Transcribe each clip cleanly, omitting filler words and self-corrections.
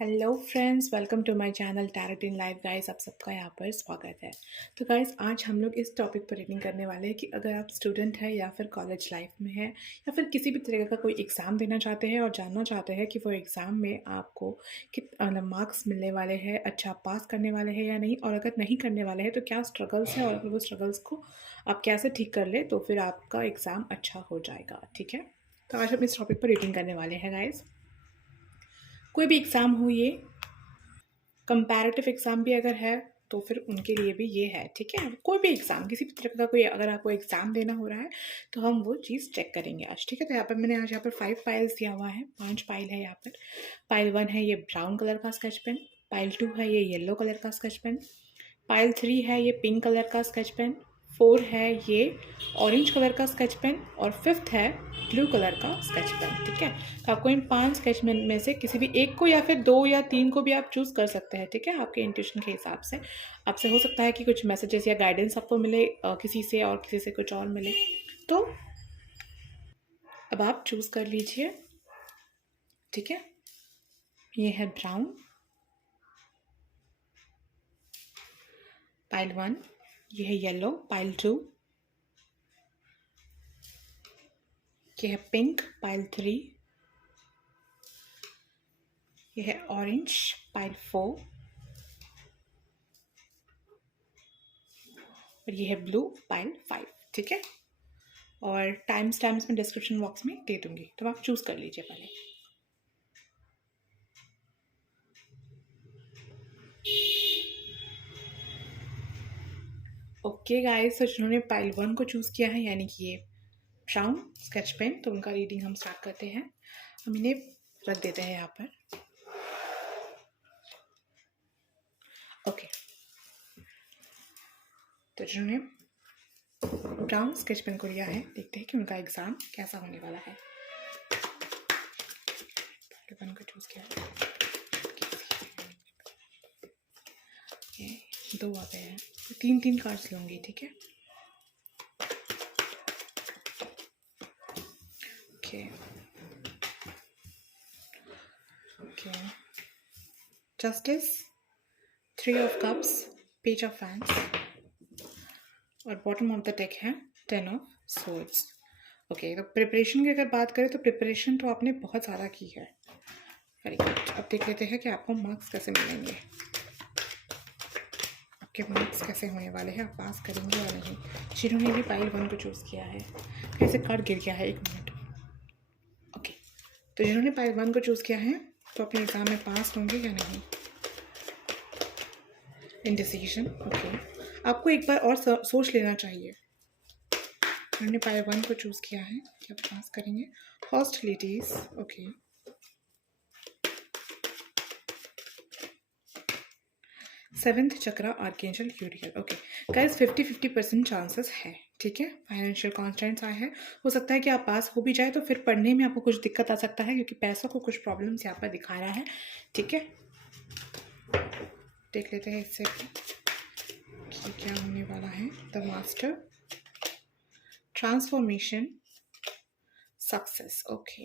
Hello friends, welcome to my channel Talent in Life. Guys, आप सबका यहाँ पर स्वागत है। तो गाइस, आज हम लोग इस टॉपिक पर रीडिंग करने वाले हैं कि अगर आप स्टूडेंट हैं या फिर कॉलेज लाइफ में हैं या फिर किसी भी तरह का कोई एग्ज़ाम देना चाहते हैं और जानना चाहते हैं कि वो एग्ज़ाम में आपको कितने मार्क्स मिलने वाले हैं, अच्छा पास करने वाले हैं या नहीं, और अगर नहीं करने वाले हैं तो क्या स्ट्रगल्स है और अगर वो स्ट्रगल्स को आप कैसे ठीक कर ले तो फिर आपका एग्ज़ाम अच्छा हो जाएगा। ठीक है, तो आज हम इस टॉपिक पर रीडिंग करने वाले हैं गाइस। कोई भी एग्ज़ाम हो, ये कंपैरेटिव एग्ज़ाम भी अगर है तो फिर उनके लिए भी ये है। ठीक है, कोई भी एग्ज़ाम, किसी भी तरह का कोई अगर आपको एग्ज़ाम देना हो रहा है तो हम वो चीज़ चेक करेंगे आज। ठीक है, तो यहाँ पर मैंने आज यहाँ पर 5 पाइल्स दिया हुआ है, 5 पाइल है यहाँ पर। पाइल 1 है ये ब्राउन कलर का स्केच पेन, पाइल 2 है ये येलो कलर का स्केच पेन, पाइल 3 है ये पिंक कलर का स्केच पेन, 4 है ये ऑरेंज कलर का स्केच पेन और 5th है ब्लू कलर का स्केच पेन। ठीक है, तो आपको इन 5 स्केच पेन में से किसी भी एक को या फिर 2 या 3 को भी आप चूज़ कर सकते हैं। ठीक है, आपके इंट्यूशन के हिसाब से। आपसे हो सकता है कि कुछ मैसेजेस या गाइडेंस आपको मिले किसी से, और किसी से कुछ और मिले। तो अब आप चूज़ कर लीजिए। ठीक है, ये है ब्राउन, पाइल 1, ये है येलो, पाइल 2, ये है पिंक, पाइल 3, ये है ऑरेंज, पाइल 4, और ये है ब्लू, पाइल 5। ठीक है, और टाइम स्टैम्प्स में डिस्क्रिप्शन बॉक्स में दे दूंगी, तो आप चूज़ कर लीजिए पहले। ओके गाइस, तो जिन्होंने पाइल 1 को चूज़ किया है, यानी कि ये ब्राउन स्केच पेन, तो उनका रीडिंग हम स्टार्ट करते हैं। हम इन्हें रख देते हैं यहाँ पर। ओके, तो जिन्होंने ब्राउन स्केच पेन को लिया है, देखते हैं कि उनका एग्ज़ाम कैसा होने वाला है। पाइल 1 को चूज़ किया है, ये 2 आ गए हैं, 3 कार्ड्स लूँगी। ठीक है, okay okay, justice, 3 of cups, page of fans, और बॉटम ऑफ द डेक है 10 ऑफ सोर्ड्स। ओके, तो प्रिपरेशन की अगर बात करें तो प्रिपरेशन तो आपने बहुत ज़्यादा की है। Very good. अब देख लेते हैं कि आपको मार्क्स कैसे मिलेंगे, आपके मार्क्स कैसे होने वाले हैं, आप पास करेंगे या नहीं। जिन्होंने भी पाइल 1 को चूज़ किया है, कैसे कार्ड गिर गया है, 1 मिनट। ओके, तो जिन्होंने पाइल 1 को चूज़ किया है तो अपने एग्ज़ाम में पास होंगे या नहीं। इंडिसीजन। ओके, आपको एक बार और सोच लेना चाहिए। उन्होंने पाइल 1 को चूज़ किया है कि आप पास करेंगे। हॉस्टिलिटीज़। ओके, 7th चक्रा, आर्कएंजल यूरियल। ओके गाइस, 50-50% चांसेस है। ठीक है, फाइनेंशियल कॉन्स्टेंट्स आए हैं, हो सकता है कि आप पास हो भी जाए तो फिर पढ़ने में आपको कुछ दिक्कत आ सकता है, क्योंकि पैसों को कुछ प्रॉब्लम्स यहाँ पर दिखा रहा है। ठीक है, देख लेते हैं इससे कि क्या होने वाला है। The master, transformation, success. Okay,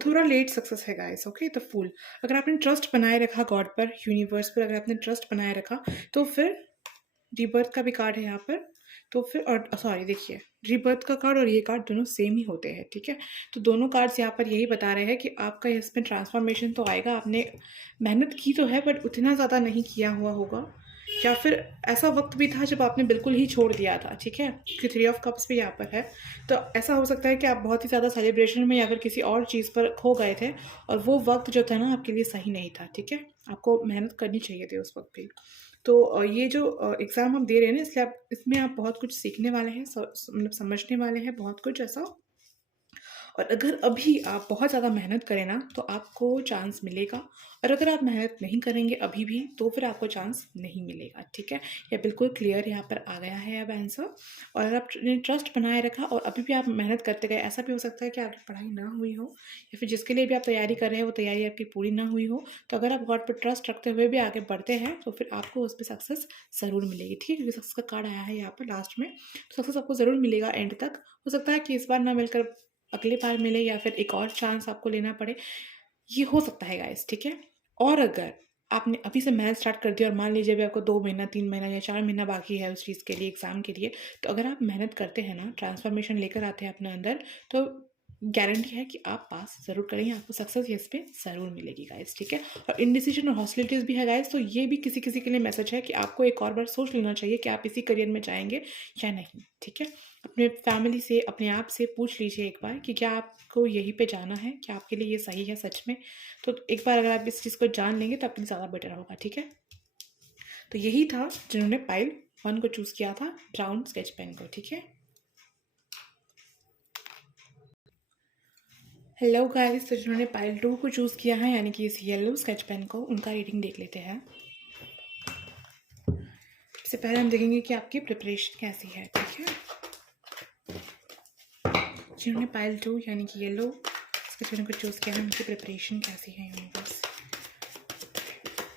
थोड़ा लेट सक्सेस है गाइस। ओके, द फूल, अगर आपने ट्रस्ट बनाए रखा गॉड पर, यूनिवर्स पर, अगर आपने ट्रस्ट बनाए रखा तो फिर रीबर्थ का भी कार्ड है यहाँ पर, तो फिर, और सॉरी देखिए, रीबर्थ का कार्ड और ये कार्ड दोनों सेम ही होते हैं। ठीक है, तो दोनों कार्ड्स यहाँ पर यही बता रहे हैं कि आपका इसमें ट्रांसफॉर्मेशन तो आएगा। आपने मेहनत की तो है बट उतना ज़्यादा नहीं किया हुआ होगा, या फिर ऐसा वक्त भी था जब आपने बिल्कुल ही छोड़ दिया था। ठीक है, कि 3 ऑफ कप्स भी यहाँ पर है, तो ऐसा हो सकता है कि आप बहुत ही ज़्यादा सेलिब्रेशन में या फिर किसी और चीज़ पर खो गए थे, और वो वक्त जो था ना आपके लिए सही नहीं था। ठीक है, आपको मेहनत करनी चाहिए थी उस वक्त भी। तो ये जो एग्ज़ाम हम दे रहे हैं ना, इसलिए आप इसमें आप बहुत कुछ सीखने वाले हैं, मतलब समझने वाले हैं बहुत कुछ ऐसा। और अगर अभी आप बहुत ज़्यादा मेहनत करें ना तो आपको चांस मिलेगा, और अगर आप मेहनत नहीं करेंगे अभी भी तो फिर आपको चांस नहीं मिलेगा। ठीक है, ये बिल्कुल क्लियर यहाँ पर आ गया है अब आंसर। और अगर आपने ट्रस्ट बनाए रखा और अभी भी आप मेहनत करते गए, ऐसा भी हो सकता है कि आपकी पढ़ाई ना हुई हो, या फिर जिसके लिए भी आप तैयारी कर रहे हैं वो तैयारी आपकी पूरी ना हुई हो, तो अगर आप गॉड पर ट्रस्ट रखते हुए भी आगे बढ़ते हैं तो फिर आपको उस पर सक्सेस ज़रूर मिलेगी। ठीक है, क्योंकि सक्सेस का कार्ड आया है यहाँ पर लास्ट में, तो सक्सेस आपको ज़रूर मिलेगा एंड तक। हो सकता है कि इस बार ना मिलकर अगले बार मिले, या फिर एक और चांस आपको लेना पड़े, ये हो सकता है गाइस। ठीक है, और अगर आपने अभी से मेहनत स्टार्ट कर दिया और मान लीजिए अभी आपको 2 महीना, 3 महीना या 4 महीना बाकी है उस चीज़ के लिए, एग्ज़ाम के लिए, तो अगर आप मेहनत करते हैं ना, ट्रांसफ़ॉर्मेशन लेकर आते हैं अपने अंदर, तो गारंटी है कि आप पास ज़रूर करेंगे, आपको सक्सेस इस पे ज़रूर मिलेगी गाइस, ठीक है? और इंडिसिजन और हॉस्टिलिटीज़ भी है गाइस, तो ये भी किसी-किसी के लिए मैसेज है कि आपको एक और बार सोच लेना चाहिए कि आप इसी करियर में जाएँगे या नहीं, ठीक है? अपने फैमिली से, अपने आप से पूछ लीजिए एक बार कि क्या आपको यहीं पे जाना है? क्या आपके लिए ये सही है सच में? तो एक बार अगर आप इस चीज़ को जान लेंगे तो आपके लिए ज़्यादा बेटर होगा, ठीक है? तो यही था जिन्होंने पाइल 1 को चूज़ किया था, ब्राउन स्केच पेन को, ठीक है? हेलो गाइस, तो जिन्होंने पाइल 2 को चूज़ किया है यानी कि इस येलो स्केच पेन को, उनका रीडिंग देख लेते हैं। इससे पहले हम देखेंगे कि आपकी प्रिपरेशन कैसी है, ठीक है? जिन्होंने पाइल 2 यानी कि येलो स्केच पेन को चूज़ किया है, उनकी प्रिपरेशन कैसी है यूनिवर्स?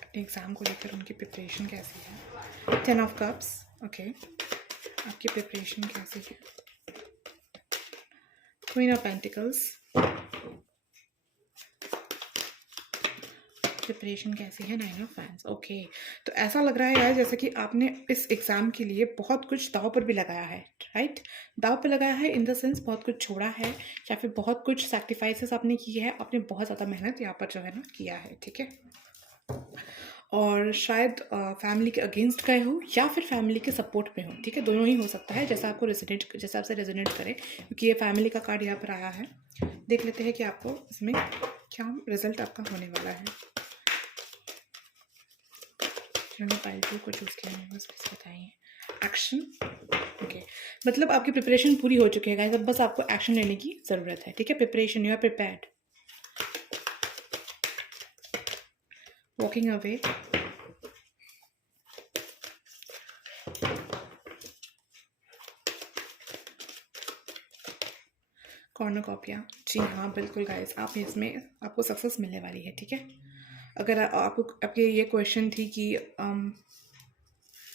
अपने एग्ज़ाम को लेकर उनकी प्रिपरेशन कैसी है? 10 ऑफ कप्स, ओके। आपकी प्रिपरेशन कैसी है? क्वीन ऑफ पेंटिकल्स, प्रिपरेशन कैसी है? 9 ऑफ फैंस, ओके। तो ऐसा लग रहा है यार जैसे कि आपने इस एग्ज़ाम के लिए बहुत कुछ दाँव पर भी लगाया है, राइट? दाँव पे लगाया है इन द सेंस बहुत कुछ छोड़ा है या फिर बहुत कुछ सैक्रिफाइसेस आपने किए हैं, आपने बहुत ज़्यादा मेहनत यहाँ पर जो है ना किया है, ठीक है? और शायद फैमिली के अगेंस्ट गए हो या फिर फैमिली के सपोर्ट में हो, ठीक है? दोनों ही हो सकता है, जैसा आपको रेजोनेट जैसा आपसे रेजोनेट करे, क्योंकि ये फैमिली का कार्ड यहाँ पर आया है। देख लेते हैं कि आपको इसमें क्या रिजल्ट आपका होने वाला है। जिन्होंने पाइल 2 को चूज़ किया है बस प्लीज़ बताइए। Action, okay. मतलब आपकी प्रिपरेशन पूरी हो चुकी है गाइस, अब बस आपको एक्शन लेने की ज़रूरत है, ठीक है? Preparation, you are prepared. Walking away, cornucopia. जी हाँ, बिल्कुल गाइस, आप इसमें आपको सक्सेस मिलने वाली है, ठीक है? अगर आपको आपकी ये क्वेश्चन थी कि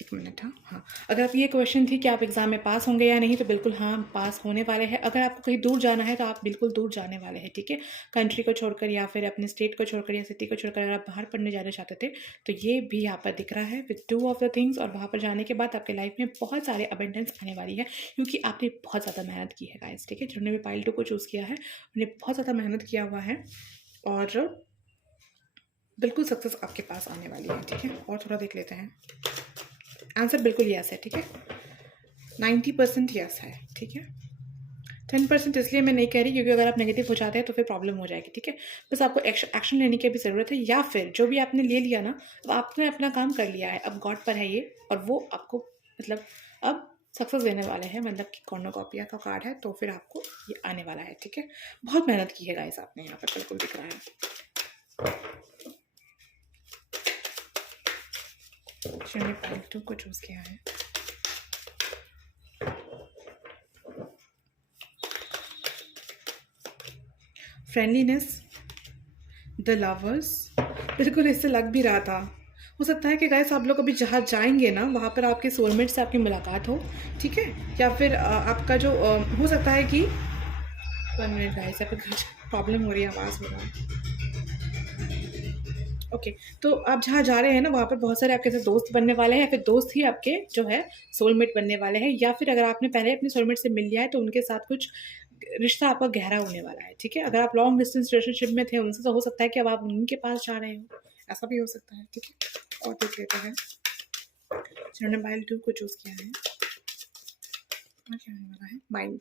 एक मिनट, हाँ, अगर आप ये क्वेश्चन थी कि आप एग्ज़ाम में पास होंगे या नहीं, तो बिल्कुल हाँ, पास होने वाले हैं। अगर आपको कहीं दूर जाना है तो आप बिल्कुल दूर जाने वाले हैं, ठीक है? कंट्री को छोड़कर या फिर अपने स्टेट को छोड़कर या सिटी को छोड़कर अगर आप बाहर पढ़ने जाना चाहते थे, तो ये भी यहाँ पर दिख रहा है विद 2 ऑफ द थिंग्स। और वहाँ पर जाने के बाद आपके लाइफ में बहुत सारे अबंडेंस आने वाली है, क्योंकि आपने बहुत ज़्यादा मेहनत की है गाइस, ठीक है? जिन्होंने भी पाइल 2 को चूज़ किया है, उन्होंने बहुत ज़्यादा मेहनत किया हुआ है और बिल्कुल सक्सेस आपके पास आने वाली है, ठीक है? और थोड़ा देख लेते हैं। आंसर बिल्कुल यस है, ठीक है? 90% यस है, ठीक है? 10% इसलिए मैं नहीं कह रही क्योंकि अगर आप नेगेटिव हो जाते हैं तो फिर प्रॉब्लम हो जाएगी, ठीक है? बस आपको एक्शन लेने की भी ज़रूरत है, या फिर जो भी आपने ले लिया ना, अब आपने अपना काम कर लिया है, अब गॉड पर है ये, और वो आपको मतलब अब सक्सेस देने वाले हैं, मतलब कि कॉर्नुकोपिया का कार्ड है, तो फिर आपको ये आने वाला है, ठीक है? बहुत मेहनत की है गाइस आपने, यहाँ पर बिल्कुल दिख रहा है। जिन्होंने पाइल 2 को चूज़ किया है, फ्रेंडलीनेस, द लवर्स, बिल्कुल इससे लग भी रहा था। हो सकता है कि गाइस आप लोग अभी जहाँ जाएँगे ना, वहाँ पर आपके सोलमेट से आपकी मुलाकात हो, ठीक है? या फिर आपका जो हो सकता है कि 1 मिनट गाइस, यहाँ पे कुछ प्रॉब्लम हो रही है, आवाज़ हो रहा है। ओके, तो आप जहाँ जा रहे हैं ना, वहाँ पर बहुत सारे आपके साथ दोस्त बनने वाले हैं, या फिर दोस्त ही आपके जो है सोलमेट बनने वाले हैं, या फिर अगर आपने पहले अपने सोलमेट से मिल लिया है, तो उनके साथ कुछ रिश्ता आपका गहरा होने वाला है, ठीक है? अगर आप लॉन्ग डिस्टेंस रिलेशनशिप में थे उनसे, तो हो सकता है कि अब आप उनके पास जा रहे हो, ऐसा भी हो सकता है, ठीक है? और देख लेते हैं, जिन्होंने पाइल 2 को चूज़ किया है, और क्या होने वाला है? माइंड,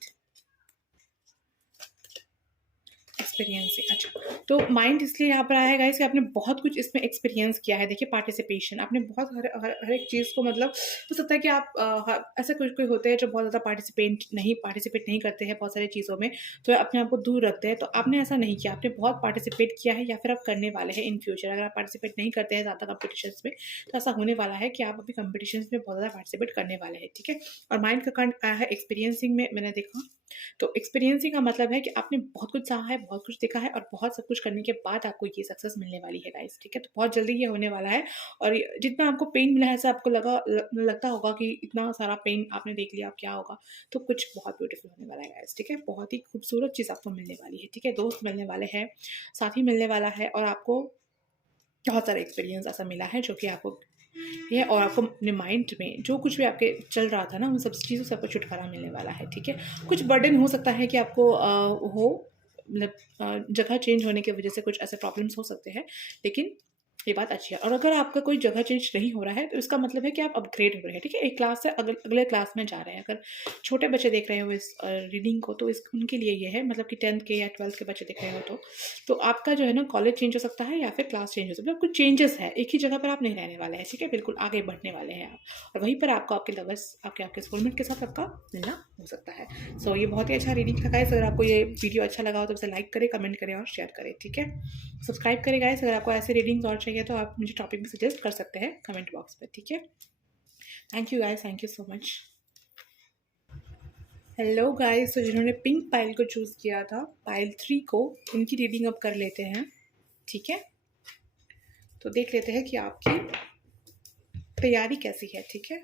एक्सपीरियंसिंग, अच्छा, तो माइंड इसलिए यहाँ पर आया है गाइस कि आपने बहुत कुछ इसमें एक्सपीरियंस किया है। देखिए, पार्टिसिपेशन आपने बहुत हर एक चीज़ को, मतलब हो सकता है कि आप ऐसे कोई कोई होते हैं जो बहुत ज़्यादा पार्टिसिपेट नहीं करते हैं बहुत सारी चीज़ों में, तो अपने आप को दूर रखते हैं। तो आपने ऐसा नहीं किया, आपने बहुत पार्टिसिपेट किया है या फिर आप करने वाले हैं इन फ्यूचर। अगर आप पार्टिसिपेट नहीं करते हैं ज़्यादा कॉम्पिटिशन्स में, तो ऐसा होने वाला है कि आप अभी कॉम्पिटिशन्स में बहुत ज़्यादा पार्टिसिपेट करने वाले हैं, ठीक है? और माइंड का कार्ड आया है एक्सपीरियंसिंग में, मैंने देखा। तो एक्सपीरियंसिंग का मतलब है कि आपने बहुत कुछ सहा है, बहुत कुछ देखा है, और बहुत सब कुछ करने के बाद आपको ये सक्सेस मिलने वाली है गाइस, ठीक है? तो बहुत जल्दी ये होने वाला है। और जितना आपको पेन मिला है, ऐसा आपको लगता होगा कि इतना सारा पेन आपने देख लिया, अब क्या होगा? तो कुछ बहुत ब्यूटीफुल होने वाला है गाइस, ठीक है? बहुत ही खूबसूरत चीज़ आपको मिलने वाली है, ठीक है? दोस्त मिलने वाले हैं, साथी मिलने वाला है, और आपको बहुत सारा एक्सपीरियंस ऐसा मिला है जो कि आपको ये, और आपको अपने माइंड में जो कुछ भी आपके चल रहा था ना, उन सब चीज़ों से आपको छुटकारा मिलने वाला है, ठीक है। कुछ बर्डन हो सकता है कि आपको हो, मतलब जगह चेंज होने की वजह से कुछ ऐसे प्रॉब्लम्स हो सकते हैं, लेकिन ये बात अच्छी है। और अगर आपका कोई जगह चेंज नहीं हो रहा है तो इसका मतलब है कि आप अपग्रेड हो रहे हैं, ठीक है। एक क्लास से अगले क्लास में जा रहे हैं। अगर छोटे बच्चे देख रहे हो इस रीडिंग को, तो इस उनके लिए ये है, मतलब कि 10th के या 12th के बच्चे देख रहे हो तो आपका जो है ना कॉलेज चेंज हो सकता है या फिर क्लास चेंज हो सकता है। मतलब कुछ चेंजेस है, एक ही जगह पर आप नहीं रहने वाले हैं, ठीक है। बिल्कुल आगे बढ़ने वाले हैं आप, और वहीं पर आपको आपके लवर्स, आपके सोलमेट के साथ आपका मिलना हो सकता है। सो ये बहुत ही अच्छा रीडिंग था गाइस। अगर आपको ये वीडियो अच्छा लगा हो तो उसे लाइक करें, कमेंट करें और शेयर करें, ठीक है। सब्सक्राइब करें गाइस। अगर आपको ऐसे रीडिंग्स और चाहिए तो आप मुझे टॉपिक भी सजेस्ट कर सकते हैं कमेंट बॉक्स पे, ठीक है। Thank you guys, thank you so much. Hello guys, तो जिन्होंने पिंक पाइल को चूज़ किया था, पाइल 3 को, इनकी रीडिंग अब कर लेते हैं, ठीक है। तो देख लेते हैं कि आपकी तैयारी कैसी है, ठीक है।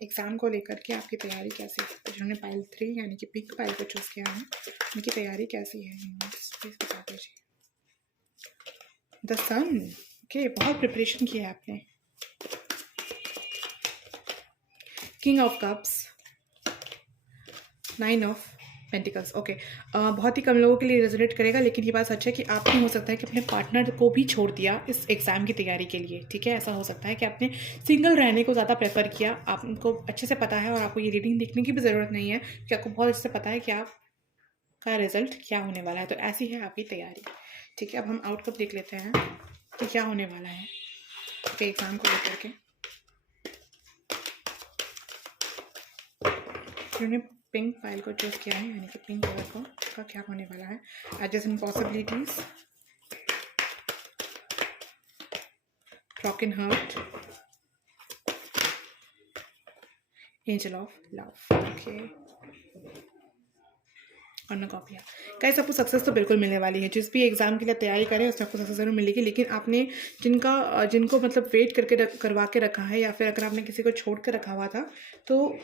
एग्ज़ाम को लेकर के आपकी तैयारी कैसी है। तो जिन्होंने पाइल 3 यानी कि पिंक पाइल को चूज़ किया है, उनकी तैयारी कैसी है, प्लीज़ बता दीजिए। द सन, ओके, बहुत प्रिपरेशन किया है आपने। King of cups, 9 of pentacles, okay. बहुत ही कम लोगों के लिए रेजोनेट करेगा, लेकिन ये बात सच है कि आपने हो सकता है कि अपने पार्टनर को भी छोड़ दिया इस एग्ज़ाम की तैयारी के लिए, ठीक है। ऐसा हो सकता है कि आपने सिंगल रहने को ज़्यादा प्रेफर किया। आपको अच्छे से पता है और आपको ये रीडिंग देखने की भी ज़रूरत नहीं है कि आपको बहुत अच्छे से पता है कि आपका रिजल्ट क्या होने वाला है। तो ऐसी है आपकी तैयारी, ठीक है। अब हम आउटकम देख लेते हैं कि क्या होने वाला है आपके एग्ज़ाम को लेकर के। जिन्होंने पिंक फाइल को चूज़ किया है यानी कि पिंक कलर को, का क्या होने वाला है। Ages in possibilities, broken heart, angel of love, okay, और ना कॉपी। गाइस, आपको सक्सेस तो बिल्कुल मिलने वाली है। जिस भी एग्जाम के लिए तैयारी करें उसमें आपको सक्सेस जरूर मिलेगी, लेकिन आपने जिनको मतलब वेट करके करवा के रखा है, या फिर अगर आपने किसी को छोड़ कर रखा हुआ था, तो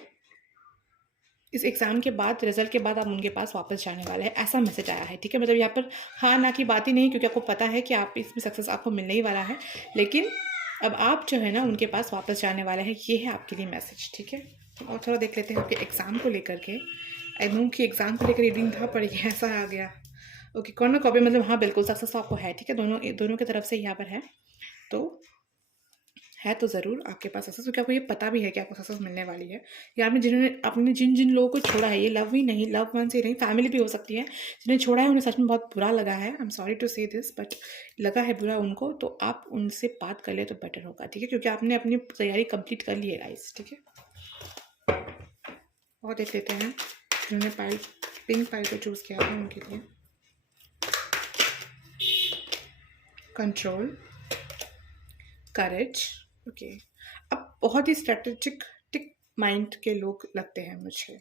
इस एग्ज़ाम के बाद, रिजल्ट के बाद आप उनके पास वापस जाने वाले हैं, ऐसा मैसेज आया है, ठीक है। मतलब यहाँ पर हाँ ना की बात ही नहीं, क्योंकि आपको पता है कि आप इसमें सक्सेस आपको मिलने ही वाला है, लेकिन अब आप जो है ना उनके पास वापस जाने वाले हैं, ये है आपके लिए मैसेज, ठीक है। और थोड़ा देख लेते हैं आपके एग्ज़ाम को लेकर के। आई नो कि एग्ज़ाम को लेकर रीडिंग था, पर ये ऐसा आ गया, ओके। कौन ना कॉपी, मतलब हाँ बिल्कुल सक्सेस आपको है, ठीक है। दोनों की तरफ से यहाँ पर है, तो है तो ज़रूर आपके पास सक्सेस, क्योंकि आपको ये पता भी है कि आपको सक्सेस मिलने वाली है। या आपने जिन जिन लोगों को छोड़ा है, ये लव ही नहीं, लव वन से नहीं, फैमिली भी हो सकती है, जिन्हें छोड़ा है उन्हें सच में बहुत बुरा लगा है। आई एम सॉरी टू से दिस, बट लगा है बुरा उनको, तो आप उनसे बात कर ले तो बेटर होगा, ठीक है, क्योंकि आपने अपनी तैयारी कंप्लीट कर ली है गाइस, ठीक है। और देख लेते हैं जिन्होंने पिंक पाइल को चूज़ किया था उनके लिए। कंट्रोल, करेज, ओके। अब बहुत ही स्ट्रेटेजिक माइंड के लोग लगते हैं मुझे,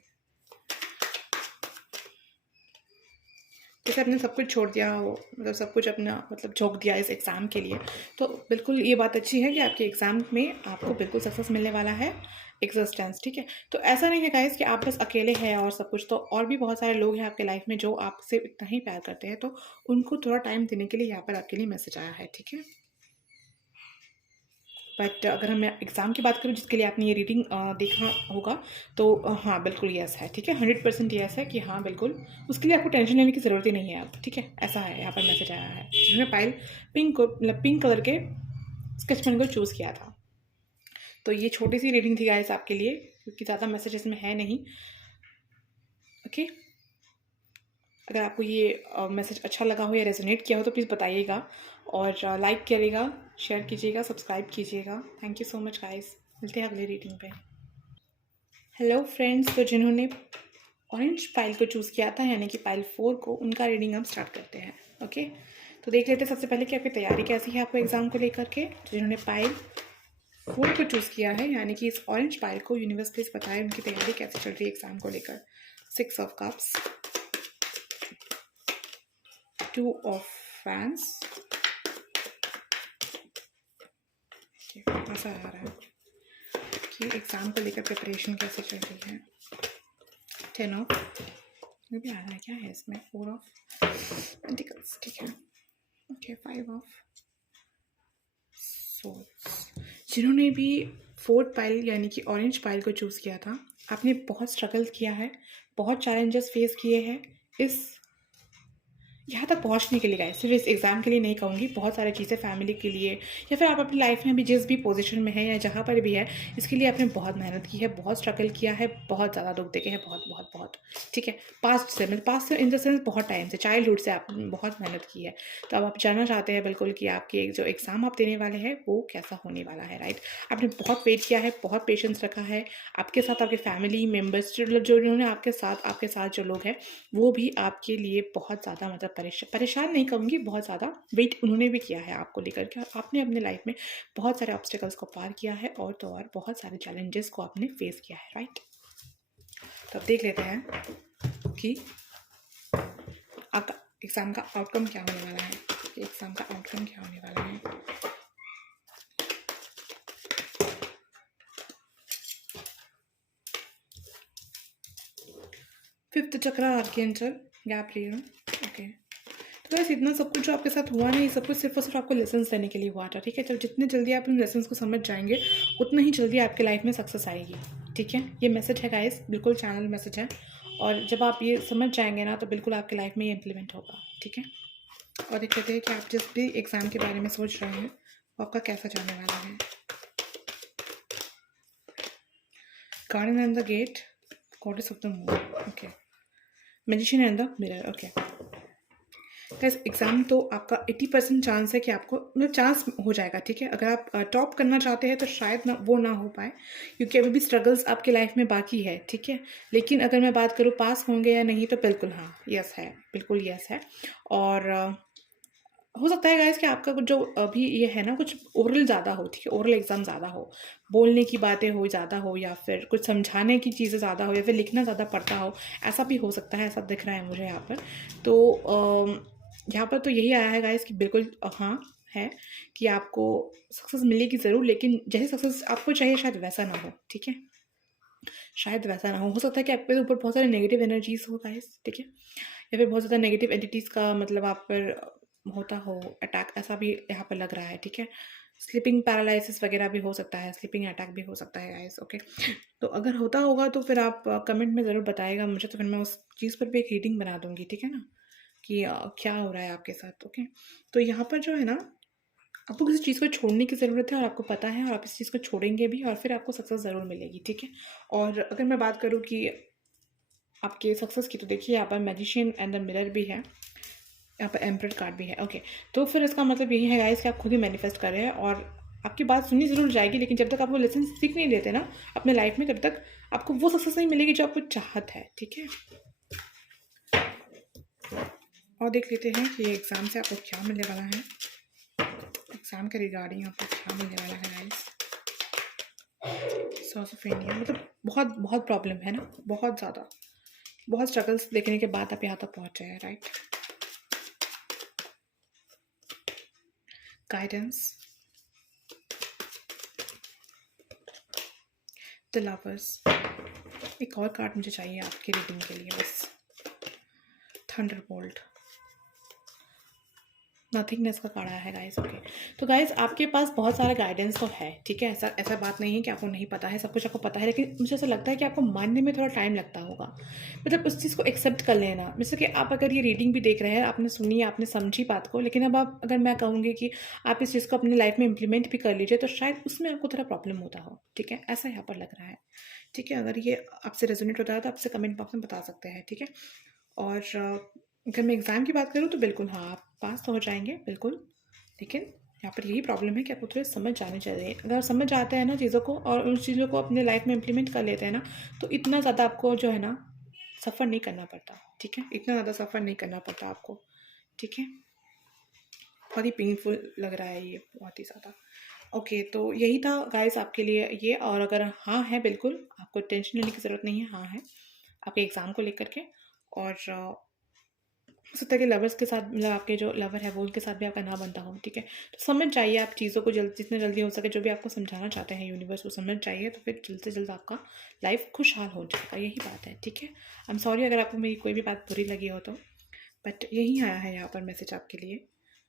जैसे आपने सब कुछ छोड़ दिया हो, मतलब सब कुछ अपना मतलब झोंक दिया इस एग्ज़ाम के लिए। तो बिल्कुल ये बात अच्छी है कि आपके एग्ज़ाम में आपको बिल्कुल सक्सेस मिलने वाला है, एग्जिस्टेंस, ठीक है। तो ऐसा नहीं है गाइस कि आप बस अकेले हैं और सब कुछ, तो और भी बहुत सारे लोग हैं आपके लाइफ में जो आपसे इतना ही प्यार करते हैं, तो उनको थोड़ा टाइम देने के लिए यहाँ पर आपके लिए मैसेज आया है, ठीक है। बट अगर हम एग्ज़ाम की बात करें जिसके लिए आपने ये रीडिंग देखा होगा, तो हाँ बिल्कुल यस है, ठीक है। 100% यस है कि हाँ बिल्कुल, उसके लिए आपको टेंशन लेने की ज़रूरत ही नहीं है अब, ठीक है। ऐसा है, यहाँ पर मैसेज आया है। जिन्होंने पाइल पिंक को, मतलब पिंक कलर के स्केच पेन को चूज़ किया था। तो ये छोटी सी रीडिंग थी गाइस आपके लिए, क्योंकि ज़्यादा मैसेज इसमें है नहीं, ओके। अगर आपको ये मैसेज अच्छा लगा हो या रेजोनेट किया हो तो प्लीज़ बताइएगा, और लाइक करिएगा, शेयर कीजिएगा, सब्सक्राइब कीजिएगा। Thank you so much guys, मिलते हैं अगले रीडिंग पे। हेलो फ्रेंड्स, तो जिन्होंने ऑरेंज पाइल को चूज़ किया था यानी कि पाइल 4 को, उनका रीडिंग हम स्टार्ट करते हैं, ओके। तो देख लेते हैं सबसे पहले कि आपकी तैयारी कैसी है आपको एग्ज़ाम को लेकर के। तो जिन्होंने पाइल 4 को चूज़ किया है यानी कि इस ऑरेंज पाइल को, यूनिवर्स प्लीज बताएं उनकी तैयारी कैसे चल रही है एग्ज़ाम को लेकर। 6 ऑफ कप्स, 2 ऑफ फैंस, ऐसा आ रहा है कि एग्ज़ाम को लेकर प्रिपरेशन कैसे चल रही है। 10 ऑफ, ये भी आ रहा है क्या है इसमें, 4 ऑफ पेंटिकल्स, ठीक है, ओके। 5 ऑफ सोल्स, जिन्होंने भी फोर्थ पाइल यानी कि ऑरेंज पाइल को चूज़ किया था, आपने बहुत स्ट्रगल किया है, बहुत चैलेंजेस फेस किए हैं इस यहाँ तक पहुँचने के लिए गाइस। सिर्फ इस एग्ज़ाम के लिए नहीं कहूँगी, बहुत सारी चीज़ें फैमिली के लिए या फिर आप अपनी लाइफ में भी जिस भी पोजीशन में है या जहाँ पर भी है, इसके लिए आपने बहुत मेहनत की है, बहुत स्ट्रगल किया है, बहुत ज़्यादा दुख देखे हैं, बहुत बहुत बहुत। ठीक है, पास्ट से इन द सेंस बहुत टाइम से, चाइल्डहुड से आपने बहुत मेहनत की है। तो अब आप जानना चाहते हैं बिल्कुल कि आपके जो एग्ज़ाम आप देने वाले हैं वो कैसा होने वाला है, राइट। आपने बहुत वेट किया है, बहुत पेशेंस रखा है, आपके साथ आपके फैमिली मेम्बर्स जो इन्होंने आपके साथ जो लोग हैं वो भी आपके लिए बहुत ज़्यादा मतलब परेशान नहीं कहूँगी, बहुत ज़्यादा वेट उन्होंने भी किया है आपको लेकर के, और आपने अपने लाइफ में बहुत सारे ऑब्स्टिकल्स को पार किया है और तो और बहुत सारे चैलेंजेस को आपने फेस किया है, राइट। तो अब देख लेते हैं कि आपका एग्ज़ाम का आउटकम क्या होने वाला है, एग्ज़ाम का आउटकम क्या होने वाला है। फिफ्थ चक्रा आर्केंजल गैप लियो। ओके, तो बस इतना सब कुछ जो आपके साथ हुआ नहीं, सब कुछ सिर्फ और सिर्फ आपको लेसन्स देने के लिए हुआ था, ठीक है। तो जितने जल्दी आप उन लेसन्स को समझ जाएंगे उतना ही जल्दी आपके लाइफ में सक्सेस आएगी, ठीक है। ये मैसेज है गाइस, बिल्कुल चैनल मैसेज है, और जब आप ये समझ जाएंगे ना तो बिल्कुल आपके लाइफ में ये इम्प्लीमेंट होगा, ठीक है। और देख लेते हैं कि आप जिस भी एग्ज़ाम के बारे में सोच रहे हैं वो आपका कैसा जाने वाला है। Garden and the gate, goddess of the moon, okay, magician and the mirror, okay. Guys exam तो आपका 80% चांस है कि आपको मतलब चांस हो जाएगा, ठीक है। अगर आप टॉप करना चाहते हैं तो शायद ना वो ना हो पाए, क्योंकि अभी भी स्ट्रगल्स आपके लाइफ में बाकी है, ठीक है। लेकिन अगर मैं बात करूँ पास होंगे या नहीं, तो बिल्कुल हाँ, यस है, बिल्कुल यस है। और हो सकता है गाइस कि आपका कुछ जो अभी ये है ना, कुछ ओरल ज़्यादा हो, ठीक है, ओरल एग्ज़ाम ज़्यादा हो, बोलने की बातें हो ज़्यादा हो, या फिर कुछ समझाने की चीज़ें ज़्यादा हो, या फिर लिखना ज़्यादा पड़ता हो, ऐसा भी हो सकता है, ऐसा दिख रहा है मुझे यहाँ पर। तो यहाँ पर तो यही आया है गाइस कि बिल्कुल हाँ है कि आपको सक्सेस मिलेगी ज़रूर, लेकिन जैसे सक्सेस आपको चाहिए शायद वैसा ना हो, ठीक है, शायद वैसा ना हो सकता है कि आपके ऊपर बहुत सारे नेगेटिव एनर्जीज हो गाइस, ठीक है, या फिर बहुत ज़्यादा नेगेटिव एंटिटीज़ का मतलब आप पर होता हो अटैक, ऐसा भी यहाँ पर लग रहा है, ठीक है। स्लीपिंग पैरालिसिस वगैरह भी हो सकता है, स्लीपिंग अटैक भी हो सकता है गाइस, ओके। तो अगर होता होगा तो फिर आप कमेंट में ज़रूर बताइएगा मुझे, तो फिर मैं उस चीज़ पर भी एक रीडिंग बना दूँगी, ठीक है ना, कि क्या हो रहा है आपके साथ, ओके। तो यहाँ पर जो है ना, आपको किसी चीज़ को छोड़ने की ज़रूरत है और आपको पता है, और आप इस चीज़ को छोड़ेंगे भी और फिर आपको सक्सेस ज़रूर मिलेगी, ठीक है। और अगर मैं बात करूँ कि आपके सक्सेस की, तो देखिए यहाँ पर मैजिशियन एंड द मिरर भी है, यहाँ पर एम्परर कार्ड भी है, ओके। तो फिर इसका मतलब यही है गाइस कि आप खुद ही मैनिफेस्ट कर रहे हैं, और आपकी बात सुनी ज़रूर जाएगी, लेकिन जब तक आप वो लेसन सीख नहीं लेते ना अपने लाइफ में, तब तक आपको वो सक्सेस नहीं मिलेगी जो आपको चाहत है, ठीक है। और देख लेते हैं कि ये एग्ज़ाम से आपको क्या मिलने वाला है, एग्ज़ाम के रिगार्डिंग आपको क्या मिलने वाला है गाइस। सॉर्स ऑफ इंडिया, मतलब बहुत बहुत प्रॉब्लम है ना, बहुत ज़्यादा, बहुत स्ट्रगल्स देखने के बाद आप यहाँ तक पहुँचे हैं, राइट। गाइडेंस, द लवर्स, एक और कार्ड मुझे चाहिए आपकी रीडिंग के लिए बस, थंडरबोल्ट, नथिंगनेस का कार्ड आया है गाइस, ओके। तो गाइस आपके पास बहुत सारे गाइडेंस तो है, ठीक है, ऐसा ऐसा बात नहीं है कि आपको नहीं पता है, सब कुछ आपको पता है, लेकिन मुझे ऐसा लगता है कि आपको मानने में थोड़ा टाइम लगता होगा, मतलब उस चीज़ को एक्सेप्ट कर लेना। जैसे कि आप अगर ये रीडिंग भी देख रहे हैं, आपने सुनी, आपने समझी बात को, लेकिन अब आप अगर मैं कहूँगी कि आप इस चीज़ को अपनी लाइफ में इम्प्लीमेंट भी कर लीजिए, तो शायद उसमें आपको थोड़ा प्रॉब्लम होता हो, ठीक है, ऐसा यहाँ पर लग रहा है, ठीक है। अगर ये आपसे रेजोनेट होता है तो आपसे कमेंट बॉक्स में बता सकते हैं, ठीक है। और अगर मैं एग्ज़ाम की बात करूँ तो बिल्कुल हाँ, आप पास तो हो जाएंगे बिल्कुल, लेकिन यहाँ पर यही प्रॉब्लम है कि आपको थोड़े समझ जाने चाहिए। अगर आप समझ जाते हैं ना चीज़ों को और उन चीज़ों को अपने लाइफ में इम्प्लीमेंट कर लेते हैं ना, तो इतना ज़्यादा आपको जो है ना सफ़र नहीं करना पड़ता, ठीक है, इतना ज़्यादा सफ़र नहीं करना पड़ता आपको, ठीक है। बहुत ही पेनफुल लग रहा है ये, बहुत ही ज़्यादा, ओके। तो यही था गाइस आपके लिए ये, और अगर हाँ है बिल्कुल, आपको टेंशन लेने की ज़रूरत नहीं है, हाँ है आपके एग्ज़ाम को लेकर के। और हो सकता है कि लवर्स के साथ, मतलब आपके जो लवर है वो उनके साथ भी आपका ना बनता हो, ठीक है। तो समझ जाइए आप चीज़ों को, जल्द जितने जल्दी हो सके जो भी आपको समझाना चाहते हैं यूनिवर्स को समझ जाइए, तो फिर जल्द से जल्द आपका लाइफ खुशहाल हो जाएगा, यही बात है, ठीक है। आई एम सॉरी अगर आपको मेरी कोई भी बात बुरी लगी हो तो, बट यही आया है यहाँ पर मैसेज आपके लिए,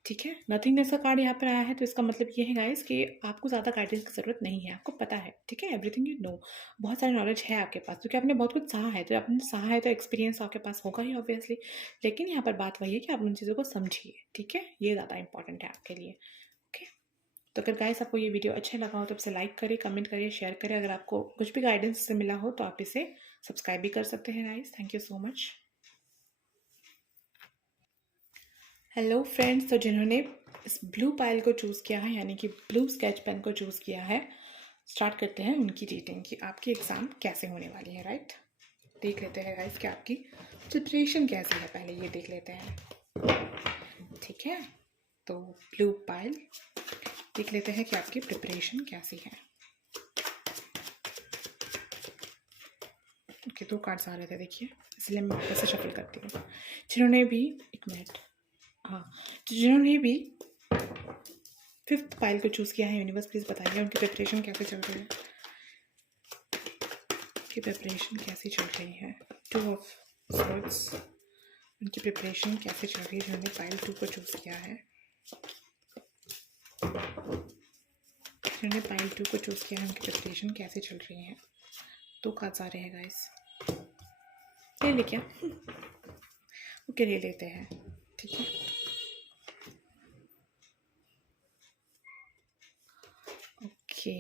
ठीक है, नथिंगनेस का कार्ड यहाँ पर आया है, तो इसका मतलब ये है गाइस कि आपको ज़्यादा गाइडेंस की ज़रूरत नहीं है, आपको पता है, ठीक है, एवरीथिंग यू नो। बहुत सारी नॉलेज है आपके पास, क्योंकि आपने बहुत कुछ सहा है, तो आपने सहा है तो एक्सपीरियंस आपके पास होगा ही ऑब्वियसली। लेकिन यहाँ पर बात वही है कि आप उन चीज़ों को समझिए, ठीक है, ये ज़्यादा इंपॉर्टेंट है आपके लिए। ओके, तो अगर गाइस आपको ये वीडियो अच्छा लगा हो तो इसे लाइक करिए, कमेंट करिए, शेयर करिए। अगर आपको कुछ भी गाइडेंस से मिला हो तो आप इसे सब्सक्राइब भी कर सकते हैं guys. Thank you so much. Hello friends, तो जिन्होंने इस ब्लू पाइल को चूज़ किया है, यानी कि ब्लू स्केच पेन को चूज़ किया है, स्टार्ट करते हैं उनकी रीडिंग कि आपकी एग्ज़ाम कैसे होने वाली है। राइट, देख लेते हैं गाइस कि आपकी प्रिपरेशन कैसी है, पहले ये देख लेते हैं। ठीक है, तो ब्लू पाइल देख लेते हैं कि आपकी प्रिपरेशन कैसी है। ओके, 2 कार्ड्स आ रहे थे, देखिए, इसलिए मैं वापस से शफल करती हूँ। जिन्होंने भी, एक मिनट, हाँ, तो जिन्होंने भी 5th पाइल को चूज़ किया है, यूनिवर्स प्लीज़ बताइए उनकी प्रिपरेशन कैसे चल रही है, उनकी प्रिपरेशन कैसी चल रही है। 2 ऑफ सॉर्ड्स, उनकी प्रिपरेशन कैसे चल रही है जिन्होंने पाइल 2 को चूज़ किया है। जिन्होंने पाइल 2 को चूज़ किया है, उनकी प्रिपरेशन कैसे चल रही है। 2 कार्ड्स आ रहे हैं गाइस, ले ले क्या, ओके ले लेते हैं, ठीक है। Okay,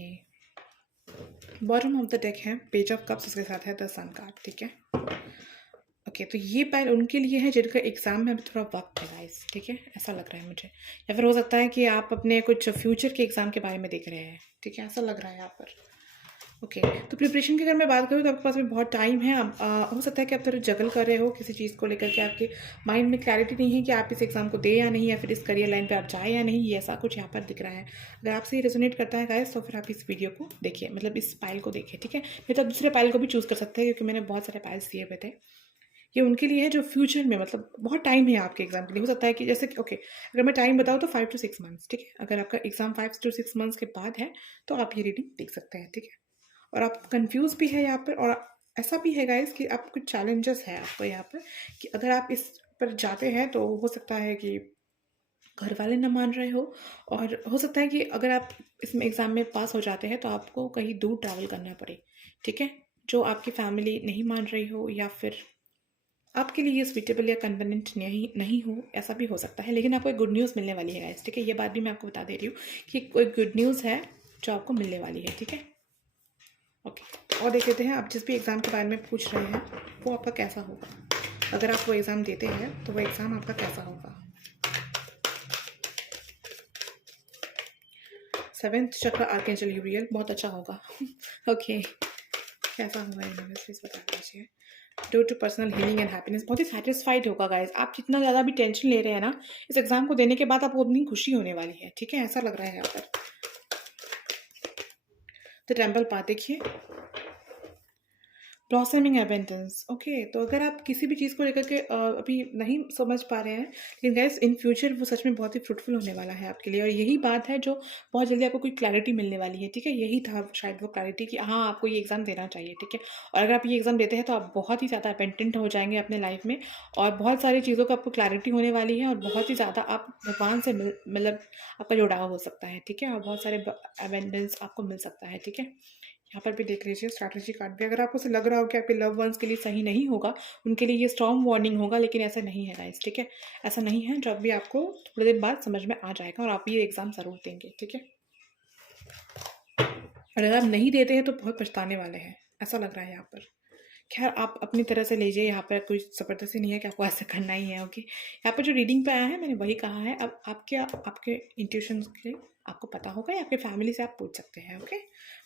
bottom of the deck है पेज ऑफ कप्स, उसके साथ है द सन कार्ड, ठीक है। ओके, तो ये पाइल उनके लिए है जिनका एग्ज़ाम में अभी थोड़ा वक्त है गाइस, ठीक है, ऐसा लग रहा है मुझे। या फिर हो सकता है कि आप अपने कुछ फ्यूचर के एग्ज़ाम के बारे में देख रहे हैं, ठीक है, ऐसा लग रहा है यहाँ पर। ओके, तो प्रिपरेशन की अगर मैं बात करूँ तो आपके पास में बहुत टाइम है। हो सकता है कि आप थोड़ा जगल कर रहे हो किसी चीज़ को लेकर के, आपके माइंड में क्लैरिटी नहीं है कि आप इस एग्ज़ाम को दें या नहीं, या फिर इस करियर लाइन पे आप जाएँ या नहीं, ये ऐसा कुछ यहाँ पर दिख रहा है। अगर आपसे ये रेजोनेट करता है गाइस, तो फिर आप इस वीडियो को देखिए, मतलब इस पाइल को देखिए, ठीक है। नहीं तो आप दूसरे पाइल को भी चूज़ कर सकते हैं, क्योंकि मैंने बहुत सारे पाइल्स दिए हुए थे। ये उनके लिए है जो फ्यूचर में, मतलब बहुत टाइम है आपके एग्ज़ाम के लिए। हो सकता है कि जैसे कि ओके, अगर मैं टाइम बताऊँ तो 5 to 6 मंथ्स, ठीक है। अगर आपका एग्ज़ाम 5 to 6 मंथ्स के बाद है, तो आप ये रीडिंग देख सकते हैं, ठीक है। और आप कंफ्यूज भी है यहाँ पर, और ऐसा भी है गाइस कि आप कुछ चैलेंजेस है आपको यहाँ पर, कि अगर आप इस पर जाते हैं तो हो सकता है कि घर वाले ना मान रहे हो, और हो सकता है कि अगर आप इसमें एग्ज़ाम में पास हो जाते हैं तो आपको कहीं दूर ट्रैवल करना पड़े, ठीक है, जो आपकी फैमिली नहीं मान रही हो, या फिर आपके लिए ये स्वीटेबल या कन्वीनिएंट नहीं नहीं हो, ऐसा भी हो सकता है। लेकिन आपको एक गुड न्यूज़ मिलने वाली है गाइस, ठीक है, ये बात भी मैं आपको बता दे रही हूँ कि कोई गुड न्यूज़ है जो आपको मिलने वाली है, ठीक है। ओके, और देख लेते हैं आप जिस भी एग्ज़ाम के बारे में पूछ रहे हैं वो आपका कैसा होगा। अगर आप वो एग्ज़ाम देते हैं तो वो एग्ज़ाम आपका कैसा होगा। 7th चक्र आर्कएंजल यूरियल, बहुत अच्छा होगा। ओके, कैसा होगा यूनिवर्स प्लीज बता दीजिए। Due to personal healing and happiness, बहुत ही सेटिस्फाइड होगा गाइस। आप जितना ज़्यादा भी टेंशन ले रहे हैं ना, इस एग्ज़ाम को देने के बाद आपको उतनी खुशी होने वाली है, ठीक है, ऐसा लग रहा है यहाँ पर। तो टेम्पल पाथ देखिए, ब्लॉसमिंग एबेंडेंस। ओके, तो अगर आप किसी भी चीज़ को लेकर के अभी नहीं समझ पा रहे हैं, लेकिन गाइस इन फ्यूचर वो सच में बहुत ही फ्रूटफुल होने वाला है आपके लिए, और यही बात है जो बहुत जल्दी आपको कोई क्लैरिटी मिलने वाली है, ठीक है। यही था शायद वो क्लैरिटी कि हाँ, आपको ये एग्ज़ाम देना चाहिए, ठीक है। और अगर आप ये एग्ज़ाम देते हैं तो आप बहुत ही ज़्यादा अपेंडेंट हो जाएंगे अपने लाइफ में, और बहुत सारी चीज़ों को आपको क्लैरिटी होने वाली है, और बहुत ही ज़्यादा आप भगवान से मतलब आपका जुड़ाव हो सकता है, ठीक है, और बहुत सारे अबेंडेंस आपको मिल सकता है, ठीक है। यहाँ पर भी देख लीजिए स्ट्रैटेजी कार्ड भी, अगर आपको ऐसा लग रहा हो कि आपके लव वंस के लिए सही नहीं होगा, उनके लिए ये स्ट्रॉन्ग वार्निंग होगा, लेकिन ऐसा नहीं है गाइस, ठीक है, ऐसा नहीं है। जब भी आपको थोड़े दिन बाद समझ में आ जाएगा, और आप ये एग्ज़ाम ज़रूर देंगे, ठीक है। और अगर आप नहीं देते हैं तो बहुत पछताने वाले हैं, ऐसा लग रहा है यहाँ पर। खैर, आप अपनी तरह से लीजिए, यहाँ पर कोई ज़बरदस्ती नहीं है कि आपको ऐसा करना ही है, ओके। यहाँ पर जो रीडिंग पे आया है मैंने वही कहा है। अब आपके इंट्यूशन के आपको पता होगा, या आपके फैमिली से आप पूछ सकते हैं, ओके,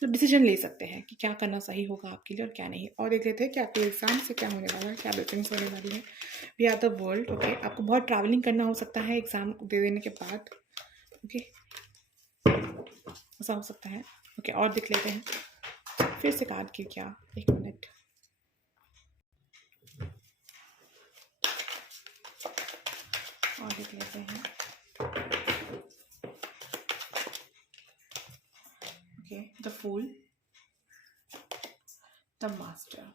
तो डिसीजन ले सकते हैं कि क्या करना सही होगा आपके लिए और क्या नहीं। और देख लेते हैं कि आपके एग्ज़ाम से क्या होने वाला है, क्या ब्लेसिंग्स होने वाली है। We are the world, okay, आपको बहुत ट्रैवलिंग करना हो सकता है एग्ज़ाम दे देने के बाद, ओके, ऐसा हो सकता है, ओके। और देख लेते हैं फिर से कार्ड की, क्या, एक मिनट, और देख लेते हैं, okay, the fool, the master.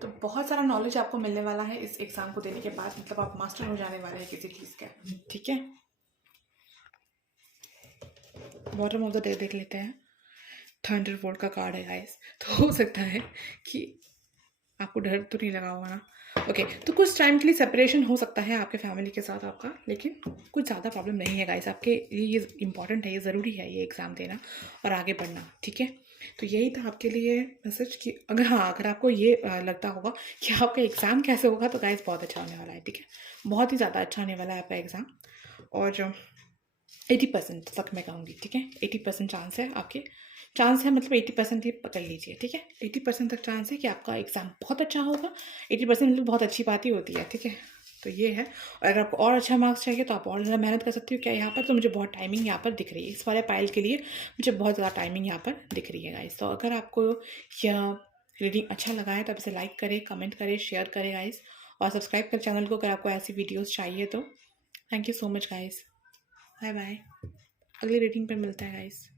तो बहुत सारा नॉलेज आपको मिलने वाला है इस एग्ज़ाम को देने के बाद, मतलब आप मास्टर हो जाने वाले हैं किसी चीज़ के, ठीक है। बॉटम ऑफ द डेक देख लेते हैं। थंडरबोल्ट का कार्ड है गाइस, तो हो सकता है कि आपको डर तो नहीं लगा होगा ना। ओके, तो कुछ टाइम के लिए सेपरेशन हो सकता है आपके फैमिली के साथ आपका, लेकिन कुछ ज़्यादा प्रॉब्लम नहीं है गाइस आपके लिए। ये इंपॉर्टेंट है, ये ज़रूरी है ये एग्ज़ाम देना और आगे बढ़ना, ठीक है। तो यही था आपके लिए मैसेज कि अगर हाँ, अगर आपको ये लगता होगा कि आपका एग्ज़ाम कैसे होगा, तो गाइस बहुत अच्छा होने वाला है, ठीक है। बहुत ही ज़्यादा अच्छा होने वाला है आपका एग्ज़ाम। और 80% तक मैं कहूँगी, ठीक है। 80% चांस है आपके, चांस है मतलब 80% ही पकड़ लीजिए, ठीक है। 80% तक चांस है कि आपका एग्ज़ाम बहुत अच्छा होगा। 80% मतलब बहुत अच्छी बात ही होती है, ठीक है। तो ये है, और अगर आपको और अच्छा मार्क्स चाहिए तो आप और ज़्यादा मेहनत कर सकती हो। क्या यहाँ पर तो मुझे बहुत टाइमिंग यहाँ पर दिख रही है, इस वाले पाइल के लिए मुझे बहुत ज़्यादा टाइमिंग यहाँ पर दिख रही है गाइस। तो अगर आपको यह रीडिंग अच्छा लगा है तो आप इसे लाइक करें, कमेंट करें, शेयर करें गाइस, और सब्सक्राइब करें चैनल को अगर आपको ऐसी वीडियोज़ चाहिए तो। Thank you so much guys, bye bye. अगली रीडिंग पर मिलता है गाइस।